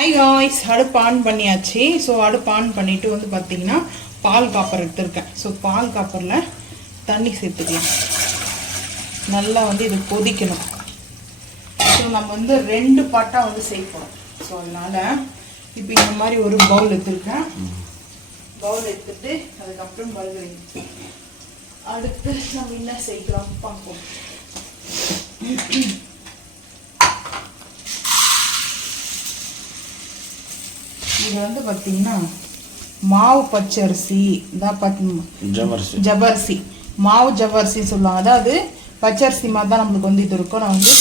Hi guys, அடுப்பு on பண்ணியாச்சு. So அடுப்பு ஆன் பண்ணிவிட்டு வந்து பார்த்தீங்கன்னா பால் காப்பர் எடுத்துருக்கேன். ஸோ பால் காப்பரில் தண்ணி சேர்த்துக்கலாம். நல்லா வந்து இது கொதிக்கணும். ஸோ நம்ம வந்து 2 பாட்டாக வந்து சேர்ப்போம். ஸோ அதனால் இப்போ இந்த மாதிரி ஒரு பவுல் எடுத்துருக்கேன். பவுல் எடுத்துட்டு அதுக்கப்புறம் பல்கரி அடுத்து நம்ம என்ன செய்யலாம் பார்ப்போம். இது வந்து பார்த்தீங்கன்னா மாவு பச்சரிசி ஜவ்வரிசி மாவு ஜவ்வரிசி சொல்லுவாங்க. அதாவது பச்சரிசி மாதிரி தான் நம்மளுக்கு வந்து இது இருக்கும். நான் வந்து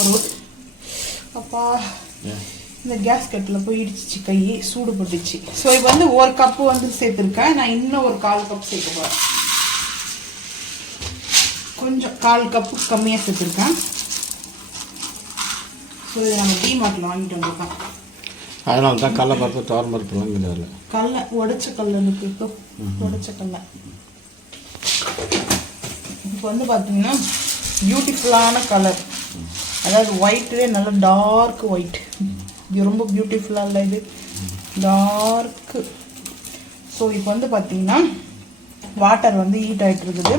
ஒரு அப்பா இந்த கேஸ் கட்டில் போய் இடிச்சிச்சு, கை சூடு பட்டுச்சு. ஸோ இப்போ வந்து 1 கப்பு வந்து சேர்த்துருக்கேன். நான் இன்னும் ஒரு 1/4 கப் சேர்க்க போகிறேன். கொஞ்சம் 1/4 கப்பு கம்மியாக சேர்த்துருக்கேன். ஸோ இதை நம்ம டிமார்ட்டில் வாங்கிட்டு வந்திருக்கோம். அதனால தான் கடலை பருப்பு துவரம் பருப்பு வாங்கிடுவாங்க. கடலை உடைச்ச கடலை இருக்கு, உடைச்ச கடலை. இப்போ வந்து பார்த்தீங்கன்னா பியூட்டிஃபுல்லான கலர், அதாவது ஒயிட்லேயே நல்ல டார்க் ஒயிட். இது ரொம்ப பியூட்டிஃபுல்லாக இல்லை, இது டார்க்கு. ஸோ இப்போ வந்து பார்த்தீங்கன்னா வாட்டர் வந்து ஹீட் ஆகிட்டு இருக்குது.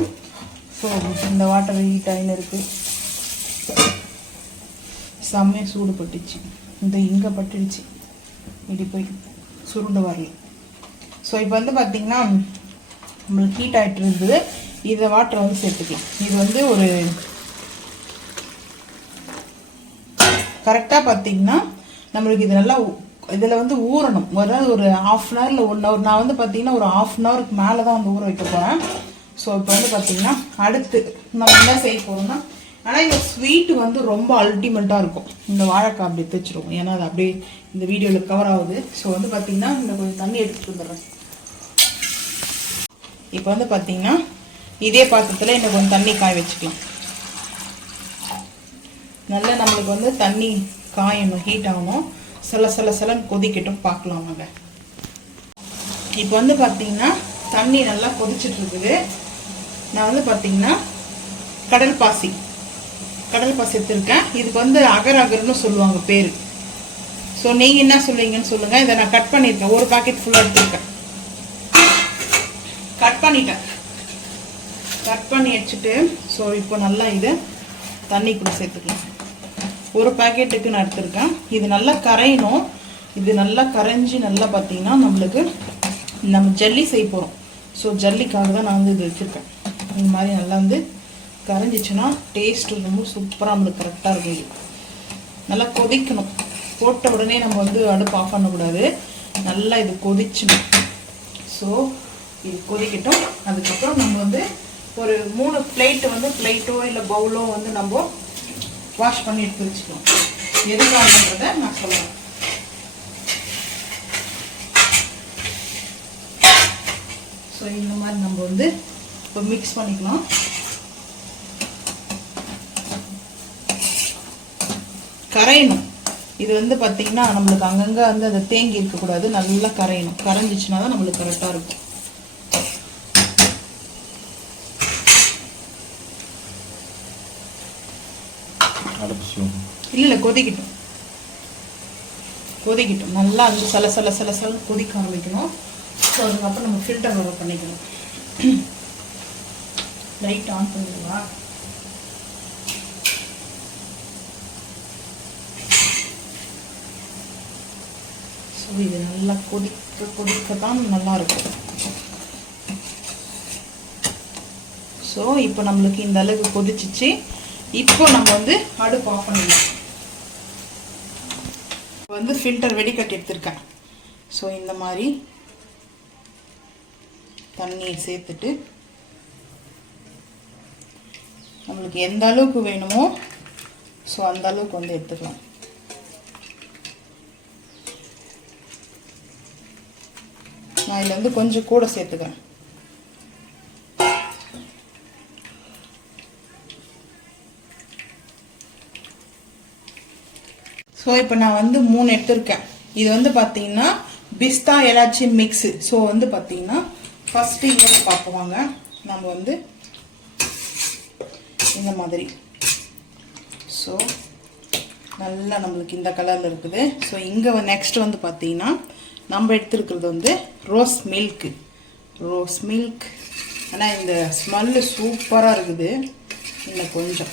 ஸோ இந்த வாட்டர் ஹீட் ஆகின்னு இருக்குது. செம்மையாக சூடு பட்டுச்சு. இந்த இங்கே பட்டுடுச்சு, இப்படி போய் சுருண்டு வரல. ஸோ இப்போ வந்து பார்த்தீங்கன்னா நம்மளுக்கு ஹீட் ஆகிட்டு இருந்தது. இதை வாட்டரை வந்து சேர்த்துக்கலாம். இது வந்து ஒரு கரெக்டாக பார்த்தீங்கன்னா நம்மளுக்கு இது நல்லா இதில் வந்து ஊறணும். அதாவது ஒரு 1/2 hour இல்லை 1 hour. நான் வந்து பார்த்தீங்கன்னா ஒரு 1/2 hourக்கு மேலே தான் வந்து ஊற வைக்க போகிறேன். ஸோ இப்போ வந்து பார்த்தீங்கன்னா அடுத்து நம்ம என்ன செய்ய போகிறோம்னா, ஆனால் இந்த ஸ்வீட்டு வந்து ரொம்ப அல்டிமேட்டாக இருக்கும். இந்த வாழைக்காய் அப்படி தைச்சிருவோம், ஏன்னா அது அப்படியே இந்த வீடியோவில் கவர் ஆகுது. ஸோ வந்து பார்த்தீங்கன்னா இந்த கொஞ்சம் தண்ணி எடுத்துகிட்டு வந்துடுறேன். இப்போ வந்து பார்த்தீங்கன்னா இதே பாத்திரத்தில் இன்னும் கொஞ்சம் தண்ணி காய வச்சுக்கலாம். நல்லா நம்மளுக்கு வந்து தண்ணி காயணும், ஹீட் ஆகணும். சிலன்னு கொதிக்கட்டும், பார்க்கலாம் வாங்க. இப்போ வந்து பார்த்தீங்கன்னா தண்ணி நல்லா கொதிச்சுட்டு இருக்குது. நான் வந்து பார்த்தீங்கன்னா கடல் பாசி எடுத்துருக்கேன். இதுக்கு வந்து அகர்னு சொல்லுவாங்க பேர். ஸோ நீங்கள் என்ன சொல்லுவீங்கன்னு சொல்லுங்கள். இதை நான் கட் பண்ணியிருக்கேன். ஒரு பாக்கெட் ஃபுல்லாக எடுத்துருக்கேன். கட் பண்ணி வச்சுட்டு ஸோ இப்போ நல்லா இதை தண்ணி கூட சேர்த்துக்கலாம். ஒரு பாக்கெட்டுக்கு நான் எடுத்துருக்கேன். இது நல்லா கரையணும். இது நல்லா கரைஞ்சி நல்லா பார்த்தீங்கன்னா நம்மளுக்கு நம்ம ஜல்லி செய்ய போகிறோம். ஸோ ஜல்லிக்காக தான் நான் வந்து இது வச்சுருக்கேன். இந்த மாதிரி நல்லா வந்து கரைஞ்சிச்சுன்னா டேஸ்ட்டு ரொம்ப சூப்பராக நம்மளுக்கு கரெக்டாக இருக்கும். இது நல்லா கொதிக்கணும். போட்ட உடனே நம்ம வந்து அடுப்பு ஆஃப் பண்ணக்கூடாது. நல்லா இது கொதிச்சணும். ஸோ இது கொதிக்கட்டும். அதுக்கப்புறம் நம்ம வந்து ஒரு 3 பிளேட்டு வந்து பிளேட்டோ இல்லை பவுலோ வந்து நம்ம வாஷ் பண்ணி எடுத்து வச்சுக்கணும். எதுக்காகன்றதை நான் சொல்லுவேன். ஸோ இந்த மாதிரி நம்ம வந்து இப்போ மிக்ஸ் பண்ணிக்கலாம். கரையணும். இது வந்து பார்த்தீங்கன்னா நம்மளுக்கு அங்கங்கே வந்து அதை தேங்கி இருக்கக்கூடாது. நல்லா கரையணும். கரைஞ்சிச்சுன்னா தான் நம்மளுக்கு கரெக்டாக இருக்கும். இல்லை கொதிக்கட்டும். நல்லா வந்து சல கொதிக்க ஆரம்பிக்கணும். ஸோ அதுக்கப்புறம் நம்ம ஃபில்டர் ஓவர் பண்ணிக்கணும். லைட் ஆன் பண்ணிடுவா. ஸோ இது நல்லா கொதிக்க தான் நல்லா இருக்கும். ஸோ இப்போ நம்மளுக்கு இந்த அளவுக்கு கொதிச்சிச்சு. இப்போ நம்ம வந்து அடுப்பு ஆஃப் பண்ணிடலாம். வந்து ஃபில்டர் வெடிக்கட்டி எடுத்துருக்கேன். ஸோ இந்த மாதிரி தண்ணியை சேர்த்துட்டு நம்மளுக்கு எந்த அளவுக்கு வேணுமோ ஸோ அந்த அளவுக்கு வந்து எடுத்துக்கலாம். நான் இதில் வந்து கொஞ்சம் கூட சேர்த்துக்கிறேன். ஸோ இப்போ நான் வந்து 3 எடுத்துருக்கேன். இது வந்து பார்த்தீங்கன்னா பிஸ்தா எலாச்சி மிக்ஸு. ஸோ வந்து பார்த்தீங்கன்னா ஃபஸ்ட்டு இங்கே பார்க்குவாங்க. நம்ம வந்து இந்த மாதிரி ஸோ நல்லா நம்மளுக்கு இந்த கலரில் இருக்குது. ஸோ இங்கே நெக்ஸ்ட் வந்து பார்த்தீங்கன்னா நம்ம எடுத்துருக்கிறது வந்து ரோஸ் மில்க். ஆனால் இந்த ஸ்மெல்லு சூப்பராக இருக்குது. இன்னும் கொஞ்சம்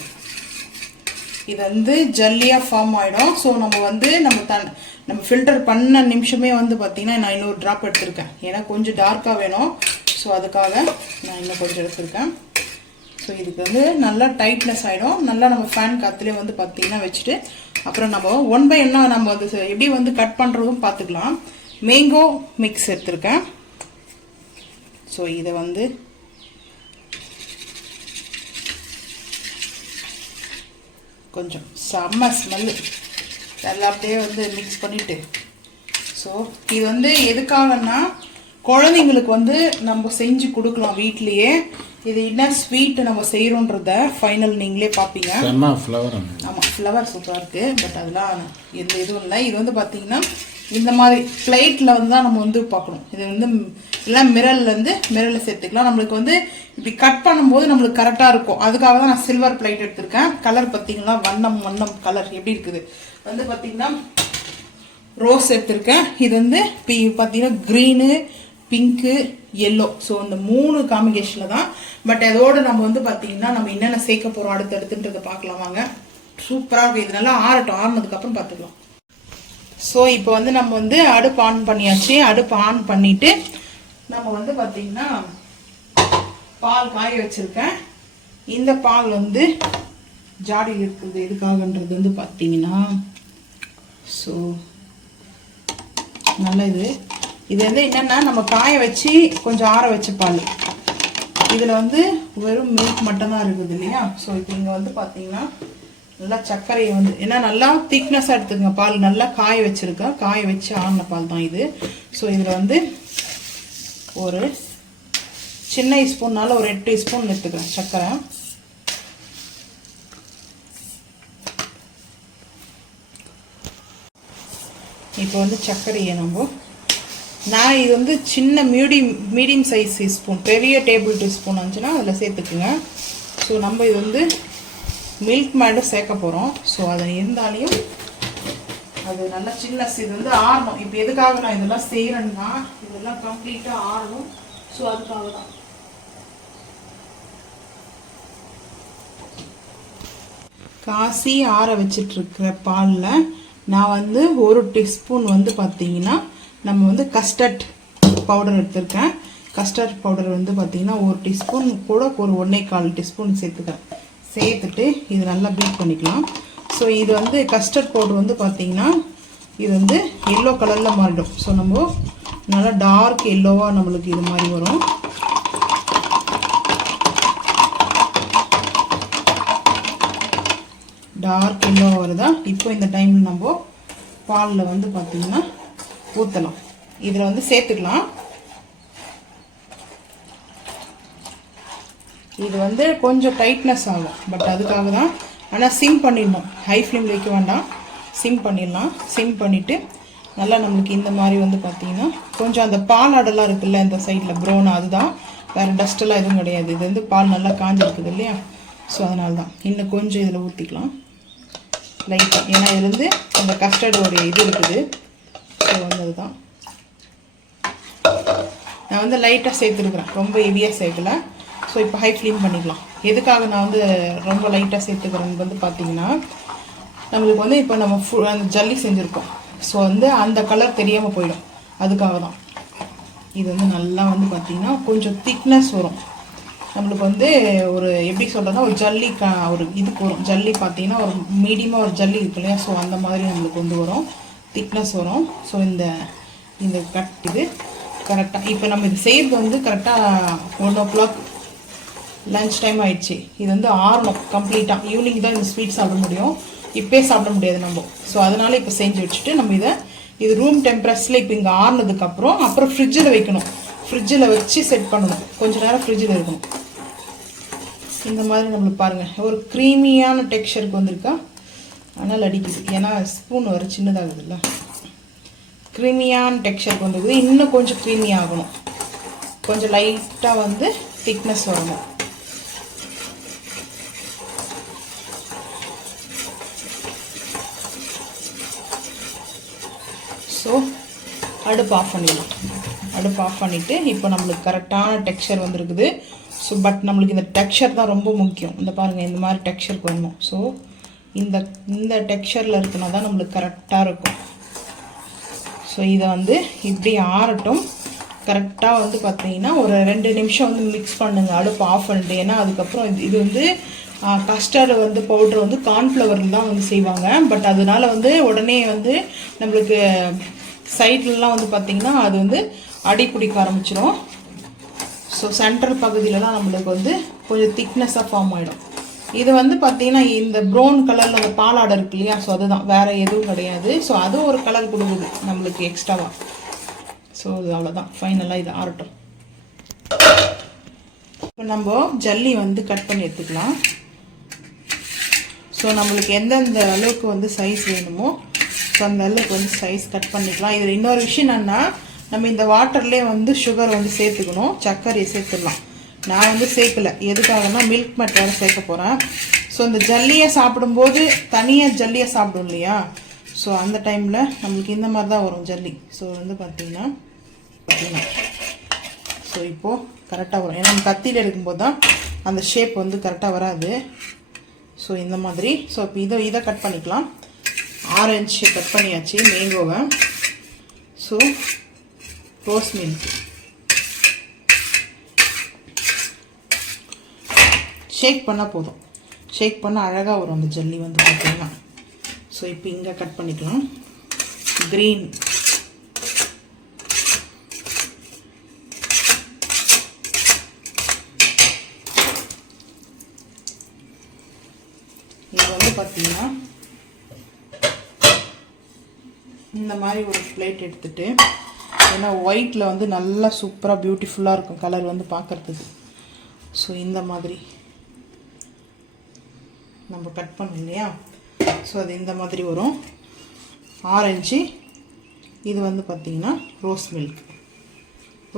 இது வந்து ஜல்லியாக ஃபார்ம் ஆகிடும். ஸோ நம்ம வந்து நம்ம ஃபில்டர் பண்ண நிமிஷமே வந்து பார்த்திங்கன்னா நான் இன்னொரு ட்ராப் எடுத்திருக்கேன். ஏன்னா கொஞ்சம் டார்க்காக வேணும். ஸோ அதுக்காக நான் இன்னும் கொஞ்சம் எடுத்திருக்கேன். ஸோ இதுக்கு வந்து நல்லா டைட்னஸ் ஆகிடும். நல்லா நம்ம ஃபேன் காற்றுலேயே வந்து பார்த்திங்கன்னா வச்சுட்டு அப்புறம் நம்ம 1 by 1 நம்ம வந்து எப்படி வந்து கட் பண்ணுறதும் பார்த்துக்கலாம். மேங்கோ மிக்ஸ் எடுத்திருக்கேன். ஸோ இதை வந்து கொஞ்சம் செம்ம ஸ்மெல்லு நல்லா அப்படியே வந்து மிக்ஸ் பண்ணிவிட்டு, ஸோ இது வந்து எதுக்காகன்னா குழந்தைங்களுக்கு வந்து நம்ம செஞ்சு கொடுக்கலாம் வீட்லேயே. இது என்ன ஸ்வீட் நம்ம செய்கிறோன்றத ஃபைனல் நீங்களே பார்ப்பீங்க. ஆமாம், ஃப்ளவர் சூப்பராக இருக்குது. பட் அதெல்லாம் எந்த இதுவும் இல்லை. இது வந்து பார்த்தீங்கன்னா இந்த மாதிரி பிளேட்டில் வந்து தான் நம்ம வந்து பார்க்கணும். இது வந்து எல்லாம் மிரரில் சேர்த்துக்கலாம். நம்மளுக்கு வந்து இப்படி கட் பண்ணும்போது நம்மளுக்கு கரெக்டாக இருக்கும். அதுக்காக தான் நான் சில்வர் பிளேட் எடுத்திருக்கேன். கலர் பார்த்தீங்கன்னா வண்ணம் கலர் எப்படி இருக்குது வந்து பார்த்தீங்கன்னா ரோஸ் எடுத்திருக்கேன். இது வந்து பார்த்தீங்கன்னா க்ரீனு, பிங்க்கு, எல்லோ. ஸோ இந்த 3 காம்பினேஷனில் தான். பட் அதோடு நம்ம வந்து பார்த்தீங்கன்னா நம்ம என்னென்ன சேர்க்க போகிறோம் அடுத்தடுத்துன்றதை பார்க்கலாம் வாங்க. சூப்பராக இருக்கும். இது நல்லா ஆறுனதுக்கப்புறம் பார்த்துக்கலாம். ஸோ இப்போ வந்து நம்ம வந்து அடுப்பு ஆன் பண்ணியாச்சு. அடுப்பு ஆன் பண்ணிவிட்டு நம்ம வந்து பார்த்திங்கன்னா பால் காய வச்சுருக்கேன். இந்த பால் வந்து ஜாடியில் இருக்குது. எதுக்காகன்றது வந்து பார்த்திங்கன்னா ஸோ நல்லது. இது வந்து என்னென்னா நம்ம காய வச்சு கொஞ்சம் ஆற வச்ச பால். இதில் வந்து வெறும் மில்க் மட்டும்தான் இருக்குது இல்லையா. ஸோ இப்போ இங்கே வந்து பார்த்திங்கன்னா நல்லா சர்க்கரையை வந்து ஏன்னா நல்லா திக்னஸாக எடுத்துக்கங்க. பால் நல்லா காய வச்சுருக்கேன். காய வச்சு ஆறின பால் தான் இது. ஸோ இதில் வந்து ஒரு சின்ன ஸ்பூன்னால ஒரு 8 ஸ்பூன் எடுத்துக்கிறேன் சர்க்கரை. இப்போ வந்து சர்க்கரையை நான் இது வந்து சின்ன மீடியம் சைஸ் ஸ்பூன், பெரிய டேபிள் டீஸ்பூன் இருந்துச்சுன்னா அதில் சேர்த்துக்குங்க. ஸோ நம்ம இது வந்து மில்க் மேடும் சேர்க்க போகிறோம். ஸோ அதை இருந்தாலையும் அது நல்லா சின்னஸ் இது வந்து ஆறணும். இப்போ எதுக்காக நான் இதெல்லாம் செய்கிறேன்னா இதெல்லாம் கம்ப்ளீட்டாக ஆறணும். ஸோ அதுக்காக தான். காசி ஆற வச்சிட்ருக்கிற பாலில் நான் வந்து 1 டீஸ்பூன் வந்து பார்த்திங்கன்னா நம்ம வந்து கஸ்டர்ட் பவுடர் எடுத்திருக்கேன். கஸ்டர்ட் பவுடர் வந்து பார்த்திங்கன்னா 1 டீஸ்பூன் கூட ஒரு 1.25 டீஸ்பூன் சேர்த்துட்டு இது நல்லா பீட் பண்ணிக்கலாம். ஸோ இது வந்து கஸ்டர்ட் பவுடர் வந்து பார்த்திங்கன்னா இது வந்து எல்லோ கலரில் மாறிடும். ஸோ நம்ம நல்லா டார்க் எல்லோவாக நம்மளுக்கு இது மாதிரி வரும். டார்க் எல்லோவாக வருதா. இப்போ இந்த டைமில் நம்ம பாலில் வந்து பார்த்திங்கன்னா ஊற்றலாம். இதில் வந்து சேர்த்துக்கலாம். இது வந்து கொஞ்சம் டைட்னஸ் ஆகும். பட் அதுக்காக தான். ஆனால் சிம் பண்ணிடணும். ஹை ஃப்ளேம் வைக்க வேண்டாம். சிம் பண்ணிடலாம். சிம் பண்ணிவிட்டு நல்லா நம்மளுக்கு இந்த மாதிரி வந்து பார்த்திங்கன்னா கொஞ்சம் அந்த பால் அடலாம் இருக்குல்ல இந்த சைடில் ப்ரௌன், அதுதான், வேறு டஸ்ட்டெல்லாம் எதுவும் கிடையாது. இது வந்து பால் நல்லா காஞ்சிருக்குது இல்லையா. ஸோ அதனால தான் இன்னும் கொஞ்சம் இதில் ஊற்றிக்கலாம் லைட்டாக. ஏன்னா இதுலேருந்து அந்த கஸ்டர்டோடைய இது இருக்குது. ஸோ வந்து அதுதான் நான் வந்து லைட்டாக சேர்த்துருக்குறேன். ரொம்ப ஹெவியாக சேர்க்கல. ஸோ இப்போ ஹை ஃப்ளேம் பண்ணிக்கலாம். எதுக்காக நான் வந்து ரொம்ப லைட்டாக சேர்த்துக்கிறேன்னு வந்து பார்த்திங்கன்னா நம்மளுக்கு வந்து இப்போ நம்ம அந்த ஜல்லி செஞ்சுருக்கோம். ஸோ வந்து அந்த கலர் தெரியாமல் போயிடும். அதுக்காக தான். இது வந்து நல்லா வந்து பார்த்திங்கன்னா கொஞ்சம் திக்னஸ் வரும். நம்மளுக்கு வந்து ஒரு எப்படி சொல்கிறதுனா ஒரு ஜல்லி ஒரு இதுக்கு வரும். ஜல்லி பார்த்திங்கன்னா ஒரு மீடியமாக ஒரு ஜல்லி இருக்கு இல்லையா. ஸோ அந்த மாதிரி நம்மளுக்கு வந்து வரும், திக்னஸ் வரும். ஸோ இந்த கட் இது கரெக்டாக இப்போ நம்ம இது செய்கிறது வந்து கரெக்டாக 1 o'clock லன்ச் டைம் ஆயிடுச்சு. இது வந்து ஆறணும் கம்ப்ளீட்டாக. ஈவினிங் தான் இந்த ஸ்வீட் சாப்பிட முடியும். இப்போயே சாப்பிட முடியாது நம்ம. ஸோ அதனால் இப்போ செஞ்சு வச்சுட்டு நம்ம இது ரூம் டெம்பரேச்சரில் இப்போ இங்கே ஆறுனதுக்கப்புறம் அப்புறம் ஃப்ரிட்ஜில் வைக்கணும். ஃப்ரிட்ஜில் வச்சு செட் பண்ணணும். கொஞ்சம் நேரம் ஃப்ரிட்ஜில் இருக்கணும். இந்த மாதிரி நம்மளுக்கு பாருங்கள் ஒரு க்ரீமியான டெக்ஸ்சருக்கு வந்திருக்கா. ஆனால் அடிக்குது ஏன்னா ஸ்பூன் வர சின்னதாகுதுல்ல. க்ரீமியான டெக்ஸ்சருக்கு வந்துருக்குது. இன்னும் கொஞ்சம் க்ரீமி ஆகணும். கொஞ்சம் லைட்டாக வந்து திக்னஸ் வரணும். ஸோ அடுப்பு ஆஃப் பண்ணிடலாம். அடுப்பு ஆஃப் பண்ணிவிட்டு இப்போ நம்மளுக்கு கரெக்டான டெக்ஸ்சர் வந்துருக்குது. ஸோ பட் நம்மளுக்கு இந்த டெக்ஸ்சர் தான் ரொம்ப முக்கியம். இந்த பாருங்கள், இந்த மாதிரி டெக்ஸ்சருக்கு வரணும். ஸோ இந்த டெக்ஸ்சரில் இருக்குன்னா தான் நம்மளுக்கு கரெக்டாக இருக்கும். ஸோ இதை வந்து இப்படி ஆறட்டும். கரெக்டாக வந்து பார்த்தீங்கன்னா ஒரு 2 நிமிஷம் வந்து மிக்ஸ் பண்ணுங்கள் அடுப்பு ஆஃப் பண்ணிட்டு. ஏன்னா அதுக்கப்புறம் இது வந்து கஸ்டர்டு வந்து பவுட்ரு வந்து கார்ன்ஃப்ளவரில் தான் வந்து செய்வாங்க. பட் அதனால வந்து உடனே வந்து நம்மளுக்கு சைட்லலாம் வந்து பார்த்திங்கன்னா அது வந்து அடி பிடிக்க ஆரம்பிச்சிடும். ஸோ சென்ட்ரல் பகுதியிலலாம் நம்மளுக்கு வந்து கொஞ்சம் திக்னஸாக ஃபார்ம் ஆகிடும். இது வந்து பார்த்திங்கன்னா இந்த ப்ரௌன் கலரில் அந்த பாலாடை இருக்கு இல்லையா, ஸோ அதுதான், வேறு எதுவும் கிடையாது. ஸோ அதுவும் ஒரு கலர் கொடுக்குது நம்மளுக்கு எக்ஸ்ட்ராவாக. ஸோ இது அவ்வளோதான், ஃபைனலாக இது ஆறட்டும். இப்போ நம்ம ஜல்லி வந்து கட் பண்ணி எடுத்துக்கலாம். ஸோ நம்மளுக்கு எந்தெந்த அளவுக்கு வந்து சைஸ் வேணுமோ ஸோ அந்த அளவுக்கு வந்து சைஸ் கட் பண்ணிக்கலாம். இதில் இன்னொரு விஷயம் என்னென்னா, நம்ம இந்த வாட்டர்லேயே வந்து சுகர் வந்து சேர்த்துக்கணும், சர்க்கரையை சேர்த்துடலாம். நான் வந்து சேர்க்கலை. எதுக்காகனா மில்க் மேட் வேறு சேர்க்க போகிறேன். ஸோ இந்த ஜல்லியை சாப்பிடும்போது தனியாக ஜல்லியை சாப்பிடும் இல்லையா, ஸோ அந்த டைமில் நம்மளுக்கு இந்த மாதிரி தான் வரும் ஜல்லி. ஸோ வந்து பார்த்திங்கன்னா ஸோ இப்போது கரெக்டாக வரும். ஏன்னா நம்ம கத்தியில் எடுக்கும்போது தான் அந்த ஷேப் வந்து கரெக்டாக வராது. ஸோ இந்த மாதிரி. ஸோ இப்போ இதை கட் பண்ணிக்கலாம். ஆரஞ்சு கட் பண்ணியாச்சு, மேங்கோவை. ஸோ ரோஸ் மில்க் ஷேக் பண்ணால் போதும். ஷேக் பண்ணால் அழகாக வரும் அந்த ஜல்லி வந்து பார்த்திங்கன்னா. ஸோ இப்போ இங்கே கட் பண்ணிக்கலாம். க்ரீன், இது வந்து பார்த்திங்கன்னா இந்த மாதிரி ஒரு பிளேட் எடுத்துகிட்டு, ஏன்னா ஒயிட்டில் வந்து நல்லா சூப்பராக பியூட்டிஃபுல்லாக இருக்கும் கலர் வந்து பார்க்குறதுக்கு. ஸோ இந்த மாதிரி நம்ம கட் பண்ணோம் இல்லையா, ஸோ அது இந்த மாதிரி வரும். ஆரஞ்சு, இது வந்து பார்த்திங்கன்னா ரோஸ் மில்க்.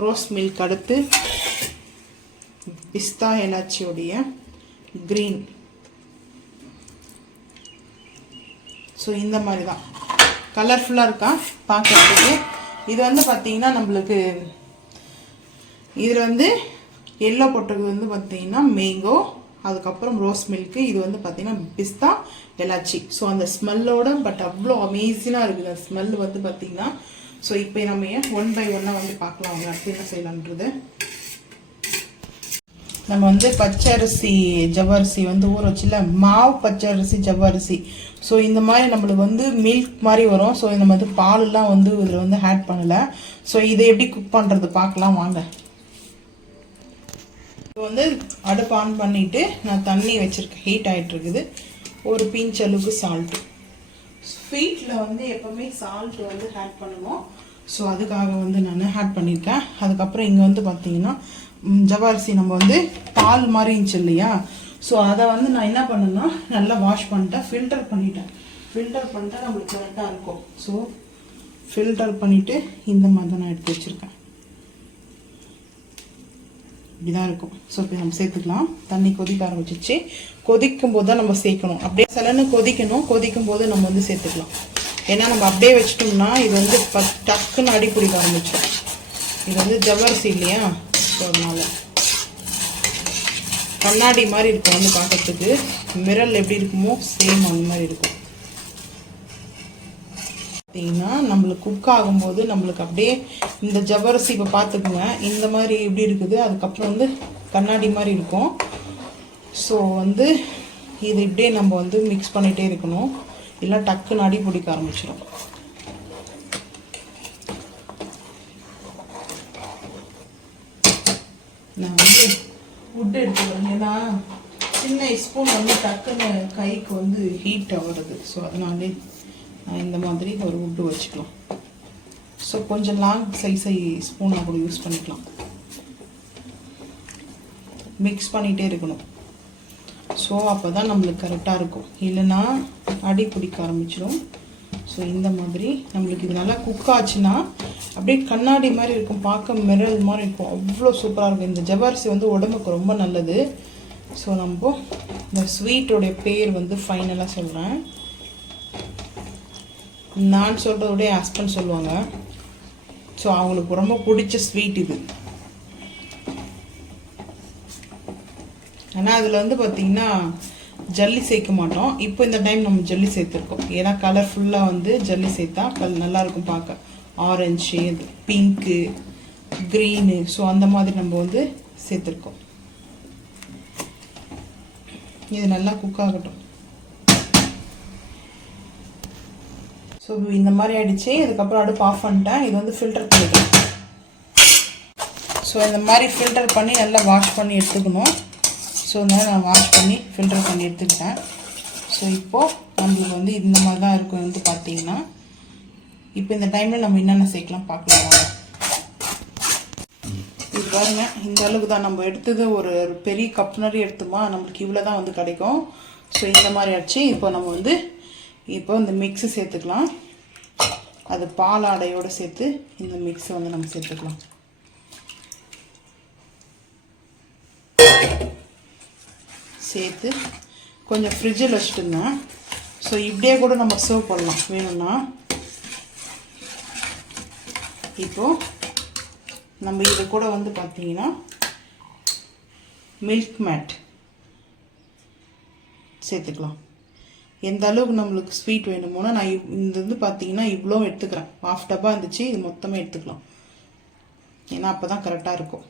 ரோஸ் மில்க் அடுத்து பிஸ்தா எலாச்சியோடைய க்ரீன். ஸோ இந்த மாதிரி தான் கலர்ஃபுல்லாக இருக்கா பார்க்குறதுக்கு. இது வந்து பார்த்திங்கன்னா நம்மளுக்கு இதில் வந்து எல்லோ போட்டது வந்து பார்த்திங்கன்னா மேங்கோ, அதுக்கப்புறம் ரோஸ் மில்க்கு, இது வந்து பார்த்திங்கன்னா பிஸ்தா எலாச்சி. ஸோ அந்த ஸ்மெல்லோட பட் அவ்வளோ அமேசிங்காக இருக்குது அந்த ஸ்மெல் வந்து பார்த்திங்கன்னா. ஸோ இப்போ நம்ம 1 by 1 வந்து பார்க்கலாம் அவங்க அடுத்து என்ன செய்யலான்றது. நம்ம வந்து பச்சரிசி ஜவ்வரிசி வந்து ஊற வச்சுல, மாவு பச்சரிசி ஜவ்வரிசி. ஸோ இந்த மாதிரி நம்மளுக்கு வந்து மில்க் மாதிரி வரும். ஸோ இந்த மாதிரி பாலெலாம் வந்து இதில் வந்து ஆட் பண்ணலை. ஸோ இதை எப்படி குக் பண்ணுறது பார்க்கலாம் வாங்க. இப்போ வந்து அடுப்பு ஆன் பண்ணிவிட்டு நான் தண்ணி வச்சுருக்கேன், ஹீட் ஆகிட்டுருக்குது. ஒரு பிஞ்ச் அளவுக்கு சால்ட்டு. ஸ்வீட்டில் வந்து எப்போவுமே சால்ட் வந்து ஆட் பண்ணணும். ஸோ அதுக்காக வந்து நான் ஆட் பண்ணியிருக்கேன். அதுக்கப்புறம் இங்கே வந்து பார்த்திங்கன்னா ஜவ்வரிசி நம்ம வந்து பால் மாதிரி இருந்துச்சு இல்லையா, ஸோ அதை வந்து நான் என்ன பண்ணேன்னா நல்லா வாஷ் பண்ணிட்டேன், ஃபில்டர் பண்ணிட்டேன். ஃபில்டர் பண்ணிட்டா நம்மளுக்கு கரெக்டாக இருக்கும். ஸோ ஃபில்டர் பண்ணிவிட்டு இந்த மாதிரி தான் நான் எடுத்து வச்சுருக்கேன். இப்படிதான் இருக்கும். ஸோ இப்போ நம்ம சேர்த்துக்கலாம். தண்ணி கொதிக்க ஆரம்பிச்சிச்சு. கொதிக்கும் போது தான் நம்ம சேர்க்கணும். அப்படியே சிலன்னு கொதிக்கணும். கொதிக்கும் போது நம்ம வந்து சேர்த்துக்கலாம். ஏன்னா நம்ம அப்படியே வச்சிட்டோம்னா இது வந்து டக்குன்னு அடி பிடிக்க ஆரம்பிச்சிடும். இது வந்து ஜவ்வரிசி இல்லையா, ஸோ அதனால கண்ணாடி மாதிரி இருக்கும் வந்து பார்க்கறதுக்கு. மிரல் எப்படி இருக்குமோ சேம் அந்த மாதிரி இருக்கும். பார்த்தீங்கன்னா நம்மளுக்கு குக் ஆகும்போது நம்மளுக்கு அப்படியே இந்த ஜவ்வரிசி இப்போ பார்த்துக்குங்க இந்த மாதிரி எப்படி இருக்குது. அதுக்கப்புறம் வந்து கண்ணாடி மாதிரி இருக்கும். ஸோ வந்து இது இப்படியே நம்ம வந்து மிக்ஸ் பண்ணிகிட்டே இருக்கணும், இல்லை டக்குன்னு அடி பிடிக்க ஆரம்பிச்சிடும். நான் வந்து வுட் எடுத்துக்கிறேன், ஏன்னா சின்ன ஸ்பூன் வந்து டக்குன்னு கைக்கு வந்து ஹீட் ஆகுறது. ஸோ அதனாலே நான் இந்த மாதிரி ஒரு வுட்டு வச்சுக்கலாம். ஸோ கொஞ்சம் லாங் சைஸை ஸ்பூனாக கூட யூஸ் பண்ணிக்கலாம். மிக்ஸ் பண்ணிகிட்டே இருக்கணும். ஸோ அப்போ தான் நம்மளுக்கு கரெக்டாக இருக்கும், இல்லைன்னா அடி பிடிக்க ஆரம்பிச்சிடும். ஸோ இந்த மாதிரி நம்மளுக்கு இது நல்லா குக் ஆச்சுன்னா அப்படியே கண்ணாடி மாதிரி இருக்கும், பார்க்க மிரல் மாதிரி இருக்கும், அவ்வளோ சூப்பராக இருக்கும். இந்த ஜவ்வரிசி வந்து உடம்புக்கு ரொம்ப நல்லது. ஸோ நம்ம இந்த ஸ்வீட்டோடைய பேர் வந்து ஃபைனலாக சொல்கிறேன். நான் சொல்கிறத விட என் ஹஸ்பண்ட் சொல்லுவாங்க. ஸோ அவங்களுக்கு ரொம்ப பிடிச்ச ஸ்வீட் இது. ஆனால் அதில் வந்து பார்த்திங்கன்னா ஜல்லி சேர்க்க மாட்டோம். இப்போ இந்த டைம் நம்ம ஜல்லி சேர்த்துருக்கோம். ஏன்னா கலர்ஃபுல்லாக வந்து ஜல்லி சேர்த்தா நல்லாயிருக்கும் பார்க்க. ஆரஞ்சு, பிங்க்கு, க்ரீனு, ஸோ அந்த மாதிரி நம்ம வந்து சேர்த்துருக்கோம். இது நல்லா குக் ஆகட்டும். ஸோ இந்த மாதிரி ஆகிடுச்சு. இதுக்கப்புறம் அடுப்பு ஆஃப் பண்ணிட்டேன். இது வந்து ஃபில்டர் பண்ணிக்கலாம். ஸோ இந்த மாதிரி ஃபில்டர் பண்ணி நல்லா வாஷ் பண்ணி எடுத்துக்கணும். ஸோ அதனால் நான் வாஷ் பண்ணி ஃபில்டர் பண்ணி எடுத்துக்கிட்டேன். ஸோ இப்போது நம்மளுக்கு வந்து இந்த மாதிரி தான் இருக்கும் வந்து பார்த்தீங்கன்னா. இப்போ இந்த டைமில் நம்ம என்னென்ன சேர்க்கலாம் பார்க்கலாம். இது பாருங்க, இந்த அளவுக்கு தான் நம்ம எடுத்தது. ஒரு பெரிய கப் நிறைய எடுத்துமா நம்மளுக்கு இவ்வளோ தான் வந்து கிடைக்கும். ஸோ இந்த மாதிரி ஆச்சு. இப்போ நம்ம வந்து இப்போ இந்த மிக்ஸு சேர்த்துக்கலாம். அது பாலாடையோடு சேர்த்து இந்த மிக்ஸை வந்து நம்ம சேர்த்துக்கலாம். சேர்த்து கொஞ்சம் ஃப்ரிட்ஜில் வச்சுட்டுங்க. ஸோ இப்படியே கூட நம்ம சர்வ் பண்ணலாம் வேணும்னா. இப்போது நம்ம இது கூட வந்து பார்த்தீங்கன்னா மில்க் மேட் சேர்த்துக்கலாம். எந்த அளவுக்கு நம்மளுக்கு ஸ்வீட் வேணுமோனா நான் இந்த வந்து பார்த்தீங்கன்னா இவ்வளோ எடுத்துக்கிறேன். ஹாஃப் டப்பா இருந்துச்சு, இது மொத்தமாக எடுத்துக்கலாம். ஏன்னா அப்போ தான் கரெக்டாக இருக்கும்.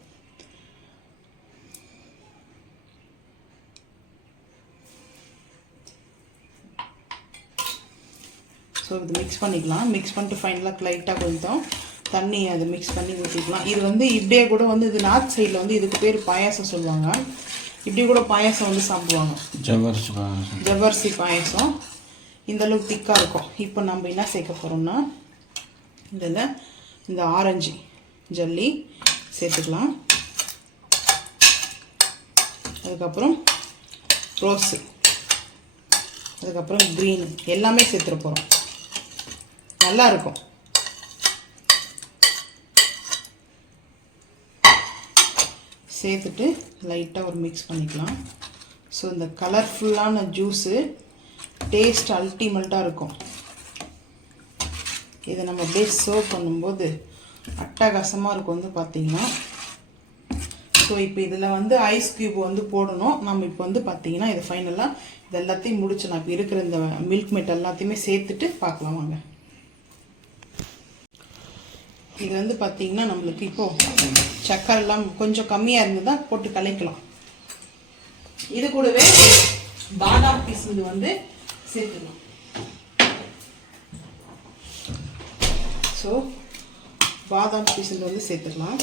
ஸோ இது மிக்ஸ் பண்ணிக்கலாம். மிக்ஸ் பண்ணிட்டு ஃபைனலாக லைட்டாக கொஞ்சம் தண்ணி அதை மிக்ஸ் பண்ணி ஊற்றிக்கலாம். இது வந்து இப்படியே கூட வந்து இது நார்த் சைடில் வந்து இதுக்கு பேர் பாயாசம் சொல்லுவாங்க. இப்படி கூட பாயாசம் வந்து சாப்பிடுவாங்க. ஜவ்வரிசி பாயாசம் இந்த அளவுக்கு திக்காக இருக்கும். இப்போ நம்ம என்ன சேர்க்க போகிறோம்னா இதில் இந்த ஆரஞ்சு ஜல்லி சேர்த்துக்கலாம். அதுக்கப்புறம் ரோஸு, அதுக்கப்புறம் க்ரீனு எல்லாமே சேர்த்துட போகிறோம். நல்லா இருக்கும். சேர்த்துட்டு லைட்டாக ஒரு மிக்ஸ் பண்ணிக்கலாம். ஸோ இந்த கலர்ஃபுல்லான ஜூஸு டேஸ்ட் அல்டிமேட்டாக இருக்கும். இதை நம்ம அப்படியே சர்வ் பண்ணும்போது அட்டகாசமாக இருக்கும் வந்து பார்த்திங்கன்னா. ஸோ இப்போ இதில் வந்து ஐஸ் க்யூப் வந்து போடணும். நம்ம இப்போ வந்து பார்த்திங்கன்னா இது ஃபைனலாக இது எல்லாத்தையும் முடிச்சு நான் இப்போ இருக்கிற இந்த மில்க் மேட் எல்லாத்தையுமே சேர்த்துட்டு பார்க்கலாம் வாங்க. இது வந்து பார்த்திங்கன்னா நம்மளுக்கு இப்போது சக்கரை எல்லாம் கொஞ்சம் கம்மியாக இருந்ததுதான் போட்டு கலக்கலாம். இது கூடவே பாதாம் பீஸ் வந்து சேர்த்துக்கலாம். ஸோ பாதாம் பீஸ் வந்து சேர்த்துக்கலாம்.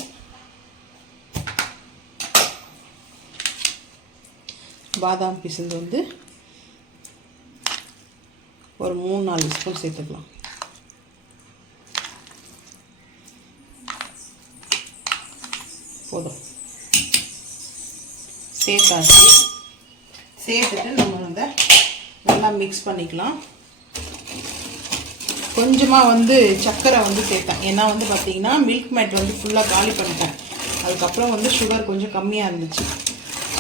பாதாம் பீஸ் வந்து ஒரு 3-4 ஸ்பூன் சேர்த்துக்கலாம். போதும். சேர்த்தாச்சு. சேர்த்துட்டு நம்ம வந்து நல்லா மிக்ஸ் பண்ணிக்கலாம். கொஞ்சமாக வந்து சர்க்கரை வந்து சேர்த்தேன். ஏன்னா வந்து பார்த்திங்கன்னா மில்க் மேட் வந்து ஃபுல்லாக காலி பண்ணிட்டேன். அதுக்கப்புறம் வந்து சுகர் கொஞ்சம் கம்மியாக இருந்துச்சு.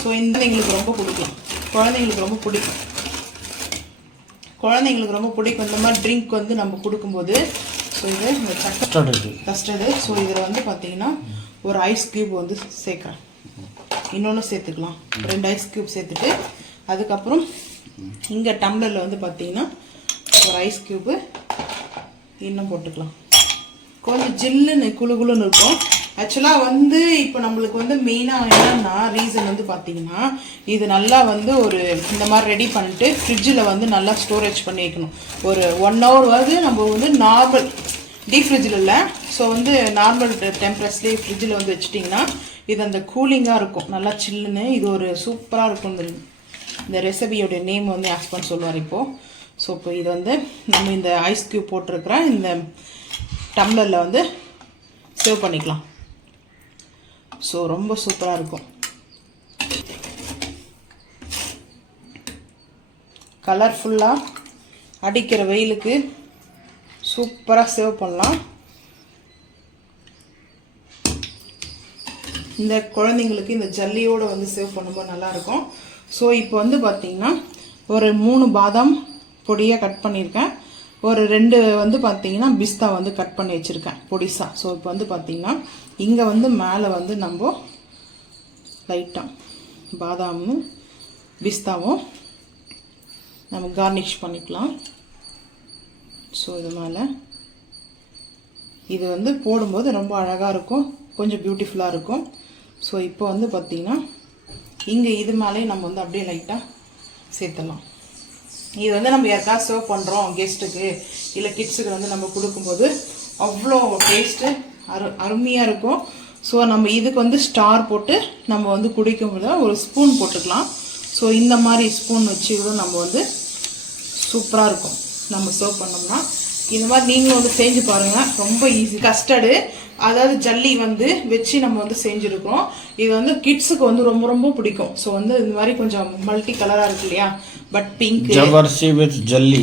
ஸோ இந்த எங்களுக்கு ரொம்ப பிடிக்கும். குழந்தைங்களுக்கு ரொம்ப பிடிக்கும். குழந்தைங்களுக்கு ரொம்ப பிடிக்கும் இந்த மாதிரி ட்ரிங்க் வந்து நம்ம கொடுக்கும்போது. ஸோ இது இந்த சக்கரை கஸ்டர்டு. ஸோ இதில் வந்து பார்த்திங்கன்னா ஒரு ஐஸ் க்யூப் வந்து சேர்க்குறேன். இன்னொன்று சேர்த்துக்கலாம். 2 ஐஸ் க்யூப் சேர்த்துட்டு அதுக்கப்புறம் இங்கே டம்ளரில் வந்து பார்த்திங்கன்னா ஒரு ஐஸ் க்யூப்பு இன்னும் போட்டுக்கலாம். கொஞ்சம் ஜில்லுன்னு குளுகுளுன்னு இருக்கும். ஆக்சுவலாக வந்து இப்போ நம்மளுக்கு வந்து மெயினாக என்னன்னா ரீசன் வந்து பார்த்திங்கன்னா இது நல்லா வந்து ஒரு இந்த மாதிரி ரெடி பண்ணிட்டு ஃப்ரிட்ஜில் வந்து நல்லா ஸ்டோரேஜ் பண்ணி வைக்கணும். ஒரு 1 hour வந்து நம்ம வந்து நார்மல் டீப் ஃப்ரிட்ஜில் இல்லை. ஸோ வந்து நார்மல் டெம்பரேச்சர்லேயே ஃப்ரிட்ஜில் வந்து வச்சிட்டிங்கன்னா இது அந்த கூலிங்காக இருக்கும், நல்லா சில்லுன்னு. இது ஒரு சூப்பராக இருக்கும். இந்த ரெசிபியோடைய நேம் வந்து ஹஸ்பண்ட் சொல்லுவார் இப்போது. ஸோ இப்போ இது வந்து நம்ம இந்த ஐஸ் க்யூப் போட்டிருக்கிற இந்த டம்ளரில் வந்து சேவ் பண்ணிக்கலாம். ஸோ ரொம்ப சூப்பராக இருக்கும். கலர்ஃபுல்லாக அடிக்கிற வெயிலுக்கு சூப்பராக சேவ் பண்ணலாம். இந்த குழந்தைங்களுக்கு இந்த ஜல்லியோடு வந்து சேவ் பண்ணும்போது நல்லாயிருக்கும். ஸோ இப்போ வந்து பார்த்திங்கன்னா ஒரு 3 பாதாம் பொடியாக கட் பண்ணியிருக்கேன். ஒரு 2 வந்து பார்த்தீங்கன்னா பிஸ்தா வந்து கட் பண்ணி வச்சுருக்கேன் பொடிசா. ஸோ இப்போ வந்து பார்த்தீங்கன்னா இங்கே வந்து மேலே வந்து நம்ம லைட்டாக பாதாமும் பிஸ்தாவும் நம்ம கார்னிஷ் பண்ணிக்கலாம். ஸோ இது மேலே இது வந்து போடும்போது ரொம்ப அழகாக இருக்கும், கொஞ்சம் பியூட்டிஃபுல்லாக இருக்கும். ஸோ இப்போ வந்து பார்த்திங்கன்னா இங்கே இது மேலே நம்ம வந்து அப்படியே லைட்டாக சேர்த்துடலாம். இது வந்து நம்ம யாருக்காவது சர்வ் பண்ணுறோம் கெஸ்ட்டுக்கு இல்லை கிட்ஸுக்கு வந்து நம்ம கொடுக்கும்போது அவ்வளோ டேஸ்ட்டு அருமையாக இருக்கும். ஸோ நம்ம இதுக்கு வந்து ஸ்டார் போட்டு நம்ம வந்து குடிக்கும்போது ஒரு ஸ்பூன் போட்டுக்கலாம். ஸோ இந்த மாதிரி ஸ்பூன் வச்சு கூட நம்ம வந்து சூப்பராக இருக்கும் நம்ம சர்வ் பண்ணோம்னா. இந்த மாதிரி நீங்களும் வந்து செஞ்சு பாருங்கள், ரொம்ப ஈஸி. கஸ்டர்டு அதாவது ஜல்லி வந்து வச்சு நம்ம வந்து செஞ்சுருக்கிறோம். இது வந்து கிட்ஸுக்கு வந்து ரொம்ப ரொம்ப பிடிக்கும். ஸோ வந்து இந்த மாதிரி கொஞ்சம் மல்டி கலராக இருக்கு இல்லையா, பட் பிங்க் ஜவ்வரிசி வித் ஜல்லி,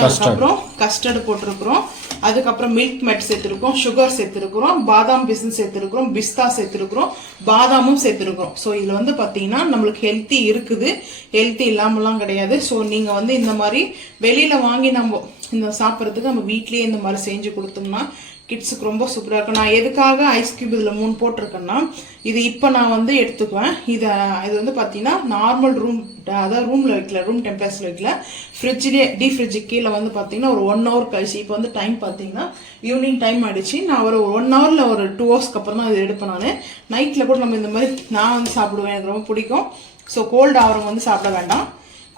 அதுக்கப்புறம் கஸ்டர்டு போட்டிருக்கிறோம், அதுக்கப்புறம் மில்க் மெட் சேர்த்துருக்கோம், சுகர் சேர்த்துருக்குறோம், பாதாம் பிசின் சேர்த்துருக்குறோம், பிஸ்தா சேர்த்துருக்குறோம், பாதாமும் சேர்த்துருக்குறோம். ஸோ இதில் வந்து பார்த்தீங்கன்னா நம்மளுக்கு ஹெல்த்தி இருக்குது, ஹெல்த்தி இல்லாமலாம் கிடையாது. ஸோ நீங்கள் வந்து இந்த மாதிரி வெளியில் வாங்கி நம்ம இந்த சாப்பிட்றதுக்கு நம்ம வீட்லேயே இந்த மாதிரி செஞ்சு கொடுத்தோம்னா கிட்ஸுக்கு ரொம்ப சூப்பராக இருக்கும். நான் எதுக்காக ஐஸ் கியூப் இதில் 3 போட்டிருக்கேன்னா, இது இப்போ நான் வந்து எடுத்துக்குவேன். இது வந்து பார்த்தீங்கன்னா நார்மல் ரூம், அதாவது ரூமில் வைக்கல, ரூம் டெம்பரேச்சரில் வைக்கல, ஃப்ரிட்ஜ்லேயே ஃப்ரிட்ஜுக்கு கீழே வந்து பார்த்தீங்கன்னா ஒரு 1 hour கழிச்சு. இப்போ வந்து டைம் பார்த்தீங்கன்னா ஈவினிங் டைம் ஆகிடுச்சு. நான் ஒரு 1 hourல ஒரு 2 hours அப்புறம் தான் இது எடுப்பேன். நான் நைட்டில் கூட நம்ம இந்த மாதிரி நான் வந்து சாப்பிடுவேன், எனக்கு ரொம்ப பிடிக்கும். ஸோ கோல்டு ஆகிறவங்க வந்து சாப்பிட வேண்டாம்.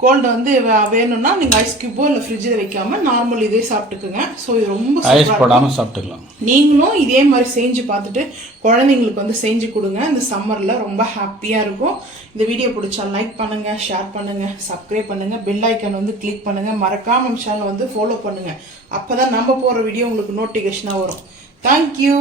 கோல்டு வந்து வேணும்னா நீங்கள் ஐஸ் கியூப்போ இல்லை ஃப்ரிட்ஜில் வைக்காம நார்மல் இதே சாப்பிட்டுக்குங்க. ஸோ இது ரொம்ப ஐஸ் போடாமல் சாப்பிட்டுக்கலாம். நீங்களும் இதே மாதிரி செஞ்சு பார்த்துட்டு குழந்தைங்களுக்கு வந்து செஞ்சு கொடுங்க. இந்த சம்மரில் ரொம்ப ஹாப்பியாக இருக்கும். இந்த வீடியோ பிடிச்சா லைக் பண்ணுங்கள், ஷேர் பண்ணுங்கள், சப்ஸ்கிரைப் பண்ணுங்கள், பெல் ஐக்கான் வந்து கிளிக் பண்ணுங்கள், மறக்காம நம்ம சேனலை வந்து ஃபாலோ பண்ணுங்கள். அப்போ தான் நம்ம போகிற வீடியோ உங்களுக்கு நோட்டிஃபிகேஷனாக வரும். தேங்க்யூ.